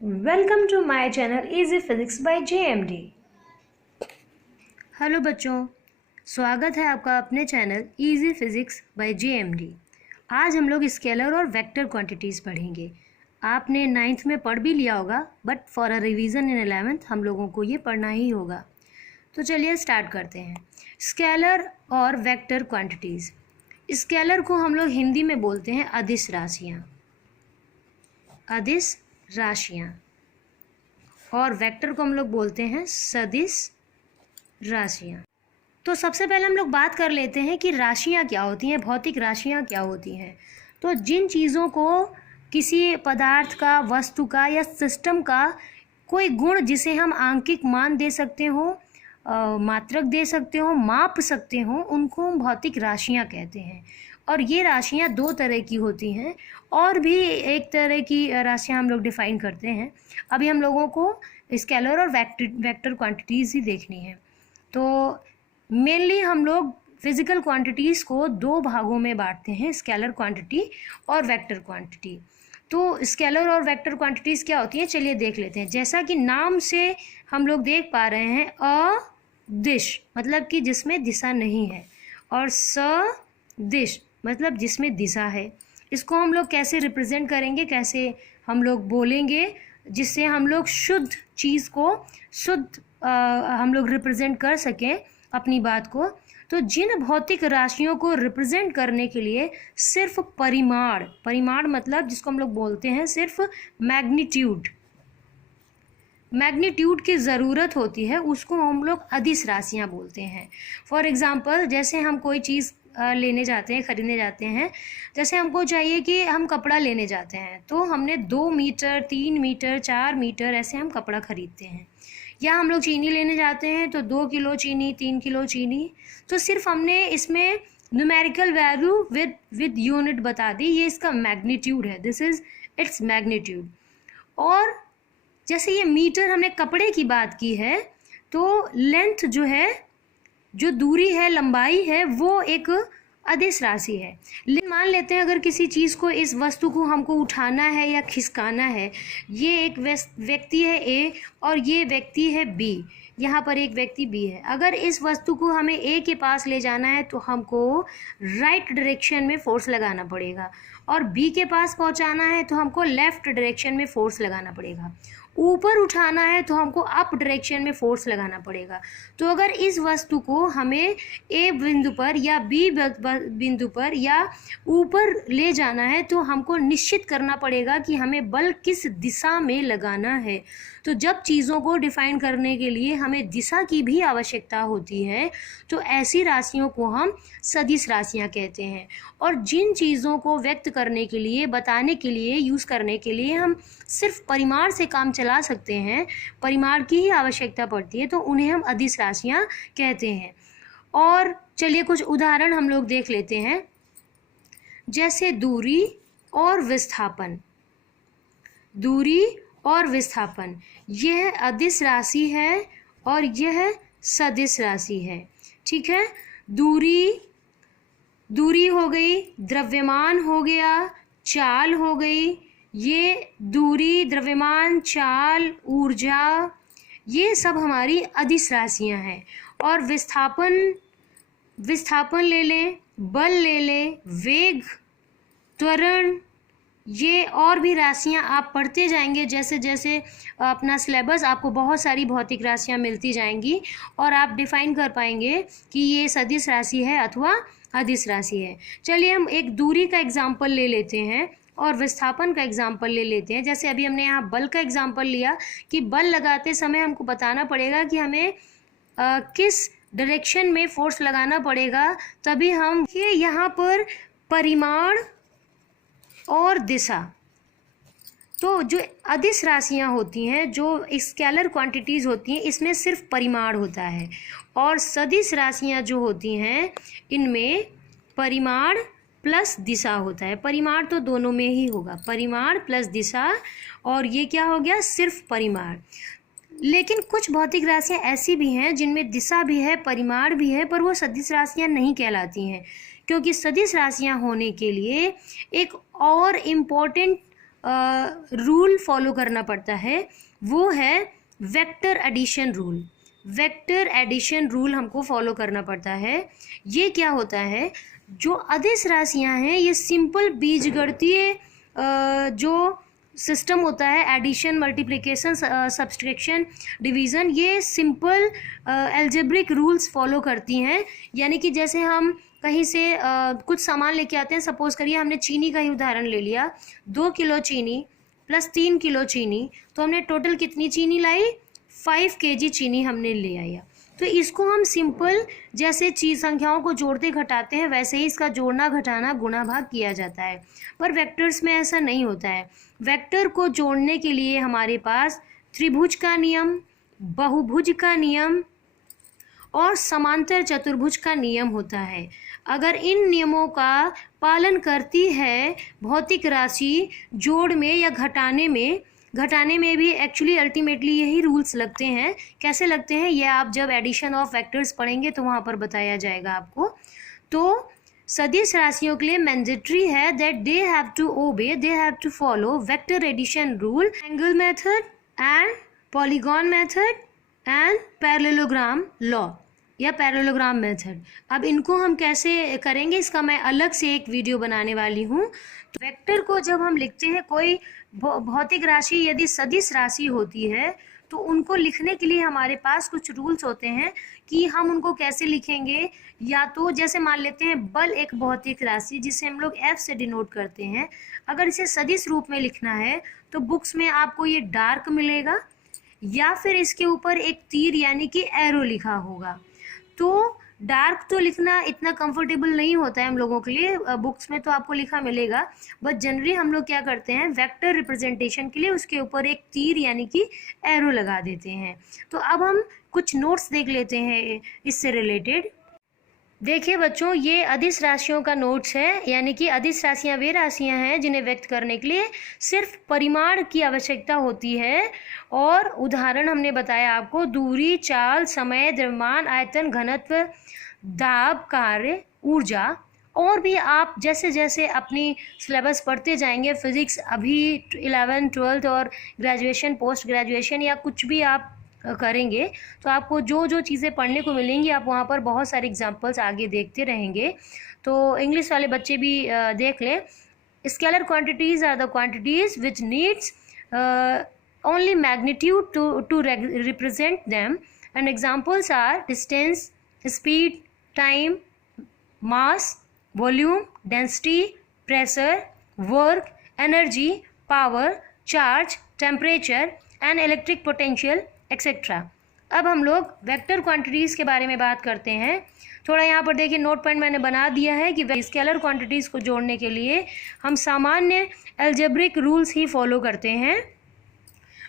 Welcome to my channel easy physics by JMD। Hello बच्चों, स्वागत है आपका अपने channel easy physics by JMD। आज हम लोग स्केलर और वेक्टर क्वांटिटीज़ पढ़ेंगे। आपने 9th में पढ़ भी लिया होगा, but for a revision in 11th हम लोगों को ये पढ़ना ही होगा। तो चलिए स्टार्ट करते हैं। स्केलर और वेक्टर क्वांटिटीज़। स्केलर को हम लोग हिंदी में बोलते हैं अदिश राशियाँ, अदिश राशियाँ, और वेक्टर को हम लोग बोलते हैं सदिश राशियाँ। तो सबसे पहले हम लोग बात कर लेते हैं कि राशियाँ क्या होती हैं, भौतिक राशियाँ क्या होती हैं। तो जिन चीज़ों को किसी पदार्थ का, वस्तु का या सिस्टम का कोई गुण जिसे हम आंकिक मान दे सकते हो, मात्रक दे सकते हो, माप सकते हो, उनको हम भौतिक राशियाँ कहते हैं। और ये राशियाँ दो तरह की होती हैं, और भी एक तरह की राशियाँ हम लोग डिफाइन करते हैं। अभी हम लोगों को स्केलर और वेक्टर क्वांटिटीज़ ही देखनी है। तो मेनली हम लोग फिजिकल क्वांटिटीज़ को दो भागों में बांटते हैं, स्केलर क्वांटिटी और वेक्टर क्वांटिटी। तो स्केलर और वेक्टर क्वांटिटीज़ क्या होती हैं, चलिए देख लेते हैं। जैसा कि नाम से हम लोग देख पा रहे हैं, अदिश मतलब कि जिसमें दिशा नहीं है, और सदिश मतलब जिसमें दिशा है। इसको हम लोग कैसे रिप्रेजेंट करेंगे, कैसे हम लोग बोलेंगे जिससे हम लोग शुद्ध चीज़ को शुद्ध हम लोग रिप्रेजेंट कर सकें अपनी बात को। तो जिन भौतिक राशियों को रिप्रेजेंट करने के लिए सिर्फ परिमाण मतलब जिसको हम लोग बोलते हैं सिर्फ मैग्नीट्यूड की ज़रूरत होती है, उसको हम लोग अदिश राशियाँ बोलते हैं। फॉर एग्ज़ाम्पल, जैसे हम कोई चीज़ लेने जाते हैं, ख़रीदने जाते हैं। जैसे हमको चाहिए कि हम कपड़ा लेने जाते हैं, तो हमने 2 मीटर, 3 मीटर, 4 मीटर ऐसे हम कपड़ा ख़रीदते हैं। या हम लोग चीनी लेने जाते हैं, तो 2 किलो चीनी, 3 किलो चीनी। तो सिर्फ हमने इसमें न्यूमेरिकल वैल्यू विद यूनिट बता दी, ये इसका मैग्नीट्यूड है, दिस इज़ इट्स मैग्नीट्यूड। और जैसे ये मीटर, हमने कपड़े की बात की है, तो लेंथ जो है, जो दूरी है, लंबाई है, वो एक अदिश राशि है। लेकिन मान लेते हैं अगर किसी चीज़ को, इस वस्तु को हमको उठाना है या खिसकाना है, ये एक व्यक्ति है ए और ये व्यक्ति है बी, यहाँ पर एक व्यक्ति बी है। अगर इस वस्तु को हमें ए के पास ले जाना है तो हमको राइट डायरेक्शन में फोर्स लगाना पड़ेगा, और बी के पास पहुँचाना है तो हमको लेफ़्ट डायरेक्शन में फोर्स लगाना पड़ेगा। ऊपर उठाना है तो हमको अप डायरेक्शन में फोर्स लगाना पड़ेगा। तो अगर इस वस्तु को हमें ए बिंदु पर या बी बिंदु पर या ऊपर ले जाना है, तो हमको निश्चित करना पड़ेगा कि हमें बल किस दिशा में लगाना है। तो जब चीज़ों को डिफाइन करने के लिए हमें दिशा की भी आवश्यकता होती है, तो ऐसी राशियों को हम सदिश राशियाँ कहते हैं। और जिन चीज़ों को व्यक्त करने के लिए, बताने के लिए, यूज़ करने के लिए हम सिर्फ परिमाण से काम चला सकते हैं, परिमाण की ही आवश्यकता पड़ती है, तो उन्हें हम अदिश राशियाँ कहते हैं। और चलिए कुछ उदाहरण हम लोग देख लेते हैं। जैसे दूरी और विस्थापन, दूरी और विस्थापन, यह अदिश राशि है और यह सदिश राशि है। ठीक है, दूरी हो गई, द्रव्यमान हो गया, चाल हो गई। ये दूरी, द्रव्यमान, चाल, ऊर्जा, ये सब हमारी अदिश राशियाँ हैं। और विस्थापन ले लें, बल ले लें, वेग, त्वरण, ये और भी राशियाँ आप पढ़ते जाएंगे। जैसे जैसे अपना सिलेबस, आपको बहुत सारी भौतिक राशियाँ मिलती जाएंगी और आप डिफाइन कर पाएंगे कि ये सदिश राशि है अथवा अदिश राशि है। चलिए हम एक दूरी का एग्जाम्पल ले लेते हैं और विस्थापन का एग्जाम्पल ले लेते हैं। जैसे अभी हमने यहाँ बल का एग्जाम्पल लिया कि बल लगाते समय हमको बताना पड़ेगा कि हमें किस डायरेक्शन में फोर्स लगाना पड़ेगा, तभी हम ये यहाँ पर परिमाण और दिशा। तो जो अदिश राशियाँ होती हैं, जो स्केलर क्वांटिटीज़ होती हैं, इसमें सिर्फ परिमाण होता है, और सदिश राशियाँ जो होती हैं इनमें परिमाण प्लस दिशा होता है। परिमाण तो दोनों में ही होगा, परिमाण प्लस दिशा, और ये क्या हो गया, सिर्फ परिमाण। लेकिन कुछ भौतिक राशियाँ ऐसी भी हैं जिनमें दिशा भी है, परिमाण भी है, पर वो सदिश राशियाँ नहीं कहलाती हैं, क्योंकि सदिश राशियाँ होने के लिए एक और इम्पोर्टेंट रूल फॉलो करना पड़ता है वो है vector addition rule. Vector addition rule हमको फॉलो करना पड़ता है। ये क्या होता है, जो अदिश राशियां हैं ये सिंपल बीजगणितीय जो सिस्टम होता है, एडिशन, मल्टीप्लिकेशन, सब्सट्रैक्शन, डिवीज़न, ये सिंपल एल्जेब्रिक रूल्स फॉलो करती हैं। यानी कि जैसे हम कहीं से कुछ सामान लेके आते हैं, सपोज करिए हमने चीनी का ही उदाहरण ले लिया, 2 किलो चीनी प्लस 3 किलो चीनी, तो हमने टोटल कितनी चीनी लाई, 5 kg चीनी हमने ले आया। तो इसको हम सिंपल जैसे चीज संख्याओं को जोड़ते घटाते हैं वैसे ही इसका जोड़ना घटाना गुणा भाग किया जाता है। पर वेक्टर्स में ऐसा नहीं होता है। वेक्टर को जोड़ने के लिए हमारे पास त्रिभुज का नियम, बहुभुज का नियम और समांतर चतुर्भुज का नियम होता है। अगर इन नियमों का पालन करती है भौतिक राशि जोड़ में या घटाने में भी एक्चुअली अल्टीमेटली यही रूल्स लगते हैं। कैसे लगते हैं ये आप जब एडिशन ऑफ वेक्टर्स पढ़ेंगे तो वहाँ पर बताया जाएगा आपको। तो सदिश राशियों के लिए मैंडेटरी है that they have to follow vector addition rule, angle method and polygon method and parallelogram law या पैरेललोग्राम मेथड। अब इनको हम कैसे करेंगे इसका मैं अलग से एक वीडियो बनाने वाली हूँ। तो वेक्टर को जब हम लिखते हैं, कोई भौतिक राशि यदि सदिश राशि होती है तो उनको लिखने के लिए हमारे पास कुछ रूल्स होते हैं कि हम उनको कैसे लिखेंगे। या तो जैसे मान लेते हैं बल एक भौतिक राशि जिसे हम लोग F से डिनोट करते हैं, अगर इसे सदिश रूप में लिखना है तो बुक्स में आपको ये डार्क मिलेगा या फिर इसके ऊपर एक तीर यानी कि एरो लिखा होगा। तो डार्क तो लिखना इतना कंफर्टेबल नहीं होता है हम लोगों के लिए, बुक्स में तो आपको लिखा मिलेगा, बट जनरली हम लोग क्या करते हैं वेक्टर रिप्रेजेंटेशन के लिए उसके ऊपर एक तीर यानी कि एरो लगा देते हैं। तो अब हम कुछ नोट्स देख लेते हैं इससे रिलेटेड। देखिए बच्चों, ये अदिश राशियों का नोट्स है, यानी कि अदिश राशियां वे राशियां हैं जिन्हें व्यक्त करने के लिए सिर्फ परिमाण की आवश्यकता होती है। और उदाहरण हमने बताया आपको, दूरी, चाल, समय, द्रव्यमान, आयतन, घनत्व, दाब, कार्य, ऊर्जा। और भी आप जैसे जैसे अपनी सिलेबस पढ़ते जाएंगे, फिजिक्स अभी 11th 12th और ग्रेजुएशन, पोस्ट ग्रेजुएशन या कुछ भी आप करेंगे तो आपको जो जो चीज़ें पढ़ने को मिलेंगी आप वहाँ पर बहुत सारे एग्जांपल्स आगे देखते रहेंगे। तो इंग्लिश वाले बच्चे भी देख लें। Scalar quantities are the quantities which needs only magnitude to represent them, and examples are distance, speed, time, mass, volume, density, pressure, work, energy, power, charge, temperature and electric potential etc. अब हम लोग vector quantities के बारे में बात करते हैं। थोड़ा यहाँ पर देखिए नोट पॉइंट मैंने बना दिया है कि स्केलर क्वांटिटीज़ को जोड़ने के लिए हम सामान्य एल्जेब्रिक रूल्स ही फॉलो करते हैं।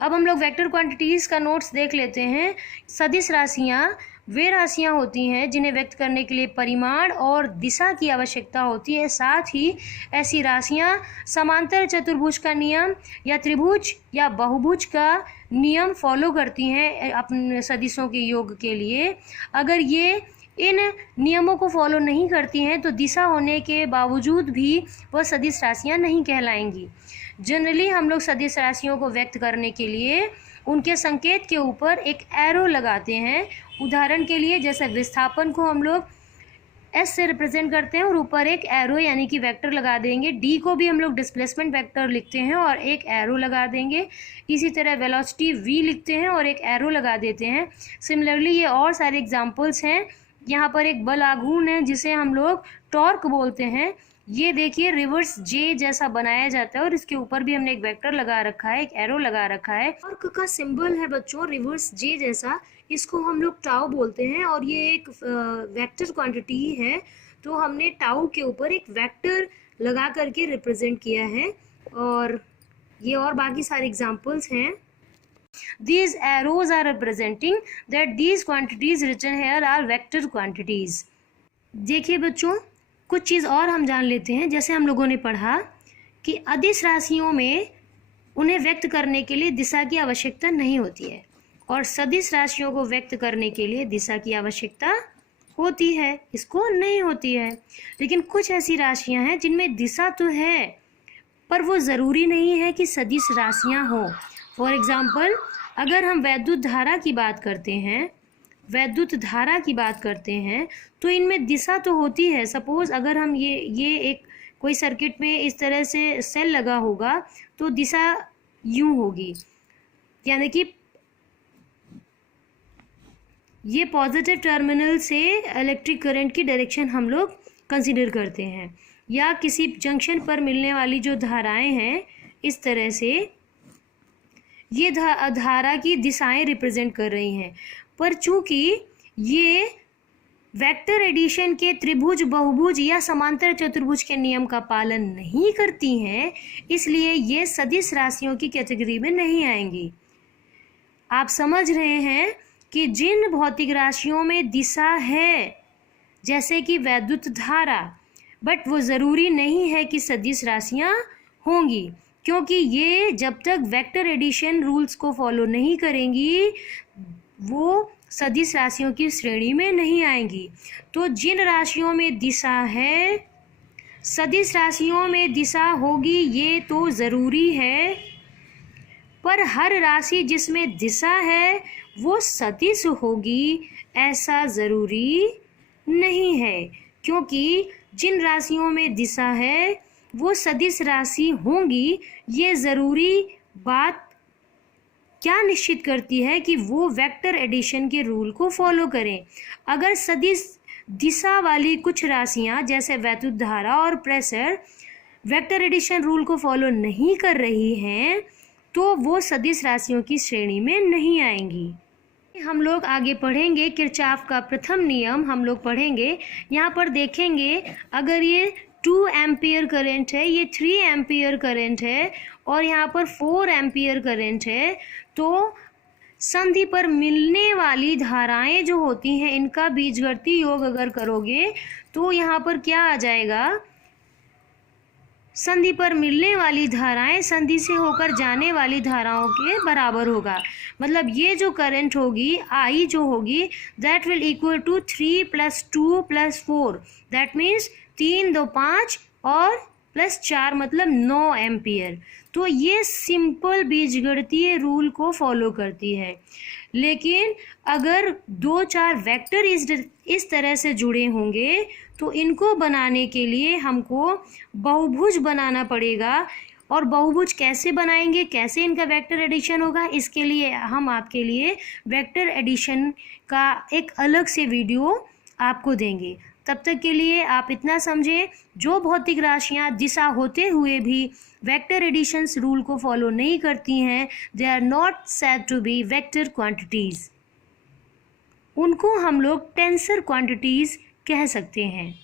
अब हम लोग वेक्टर क्वांटिटीज़ का नोट्स देख लेते हैं। सदिश राशियाँ वे राशियाँ होती हैं जिन्हें व्यक्त करने के लिए परिमाण और दिशा की आवश्यकता होती है। साथ ही ऐसी राशियाँ समांतर चतुर्भुज का नियम या त्रिभुज या बहुभुज का नियम फॉलो करती हैं अपने सदिशों के योग के लिए। अगर ये इन नियमों को फॉलो नहीं करती हैं तो दिशा होने के बावजूद भी वह सदिश राशियाँ नहीं कहलाएंगी। जनरली हम लोग सदिश राशियों को व्यक्त करने के लिए उनके संकेत के ऊपर एक एरो लगाते हैं। उदाहरण के लिए जैसे विस्थापन को हम लोग S से रिप्रेजेंट करते हैं और ऊपर एक एरो यानी कि वेक्टर लगा देंगे। D को भी हम लोग डिस्प्लेसमेंट वेक्टर लिखते हैं और एक एरो लगा देंगे। इसी तरह वेलोसिटी V लिखते हैं और एक एरो लगा देते हैं। सिमिलरली ये और सारे एग्जांपल्स हैं। यहाँ पर एक बल आघूर्ण है जिसे हम लोग टॉर्क बोलते हैं। ये देखिए रिवर्स जे जैसा बनाया जाता है और इसके ऊपर भी हमने एक वेक्टर लगा रखा है, एक एरो लगा रखा है। टॉर्क का सिंबल है बच्चों रिवर्स जे जैसा, इसको हम लोग टाउ बोलते हैं और ये एक वेक्टर क्वांटिटी है। तो हमने टाउ के ऊपर एक वेक्टर लगा करके रिप्रेजेंट किया है। और ये और बाकी सारे एग्जाम्पल्स हैं। These arrows are representing that these quantities written here are vector quantities. देखिए बच्चों, कुछ चीज़ और हम जान लेते हैं। जैसे हम लोगों ने पढ़ा कि अदिश राशियों में उन्हें व्यक्त करने के लिए दिशा की आवश्यकता नहीं होती है और सदिश राशियों को व्यक्त करने के लिए दिशा की आवश्यकता होती है, इसको नहीं होती है। लेकिन कुछ ऐसी राशियां हैं जिनमें दिशा तो है पर वो ज़रूरी नहीं है कि सदिश राशियाँ हों। फॉर एग्ज़ाम्पल, अगर हम वैद्युत धारा की बात करते हैं तो इनमें दिशा तो होती है। सपोज़ अगर हम ये एक कोई सर्किट में इस तरह से सेल लगा होगा तो दिशा यूँ होगी, यानी कि ये पॉजिटिव टर्मिनल से इलेक्ट्रिक करंट की डायरेक्शन हम लोग कंसीडर करते हैं। या किसी जंक्शन पर मिलने वाली जो धाराएं हैं, इस तरह से ये धारा की दिशाएं रिप्रेजेंट कर रही हैं। पर चूंकि ये वेक्टर एडिशन के त्रिभुज, बहुभुज या समांतर चतुर्भुज के नियम का पालन नहीं करती हैं, इसलिए ये सदिश राशियों की कैटेगरी में नहीं आएंगी। आप समझ रहे हैं कि जिन भौतिक राशियों में दिशा है, जैसे कि वैद्युत धारा, बट वो ज़रूरी नहीं है कि सदिश राशियाँ होंगी, क्योंकि ये जब तक वेक्टर एडिशन रूल्स को फॉलो नहीं करेंगी वो सदिश राशियों की श्रेणी में नहीं आएंगी। तो जिन राशियों में दिशा है, सदिश राशियों में दिशा होगी, ये तो ज़रूरी है, पर हर राशि जिसमें दिशा है वो सदिश होगी ऐसा ज़रूरी नहीं है, क्योंकि जिन राशियों में दिशा है वो सदिश राशि होंगी। ये ज़रूरी बात क्या निश्चित करती है कि वो वेक्टर एडिशन के रूल को फॉलो करें। अगर सदिश दिशा वाली कुछ राशियां जैसे वैद्युत धारा और प्रेशर वेक्टर एडिशन रूल को फॉलो नहीं कर रही हैं तो वो सदिश राशियों की श्रेणी में नहीं आएंगी। हम लोग आगे पढ़ेंगे किरचॉफ का प्रथम नियम हम लोग पढ़ेंगे। यहाँ पर देखेंगे, अगर ये 2 एम्पियर करंट है, ये 3 एम्पियर करंट है और यहाँ पर 4 एम्पियर करंट है, तो संधि पर मिलने वाली धाराएं जो होती हैं इनका बीजगणितीय योग अगर करोगे तो यहाँ पर क्या आ जाएगा, संधि पर मिलने वाली धाराएं संधि से होकर जाने वाली धाराओं के बराबर होगा। मतलब ये जो करंट होगी आई जो होगी that will equal to 3 + 2 + 4, that means 3 2 5 और +4 मतलब 9 एम्पियर। तो ये सिंपल बीजगणितीय रूल को फॉलो करती है। लेकिन अगर 2-4 वेक्टर इस तरह से जुड़े होंगे तो इनको बनाने के लिए हमको बहुभुज बनाना पड़ेगा। और बहुभुज कैसे बनाएंगे, कैसे इनका वेक्टर एडिशन होगा, इसके लिए हम आपके लिए वेक्टर एडिशन का एक अलग से वीडियो आपको देंगे। तब तक के लिए आप इतना समझें, जो भौतिक राशियां दिशा होते हुए भी वेक्टर एडिशंस रूल को फॉलो नहीं करती हैं, they are not said to be vector quantities. उनको हम लोग टेंसर क्वांटिटीज़ कह सकते हैं।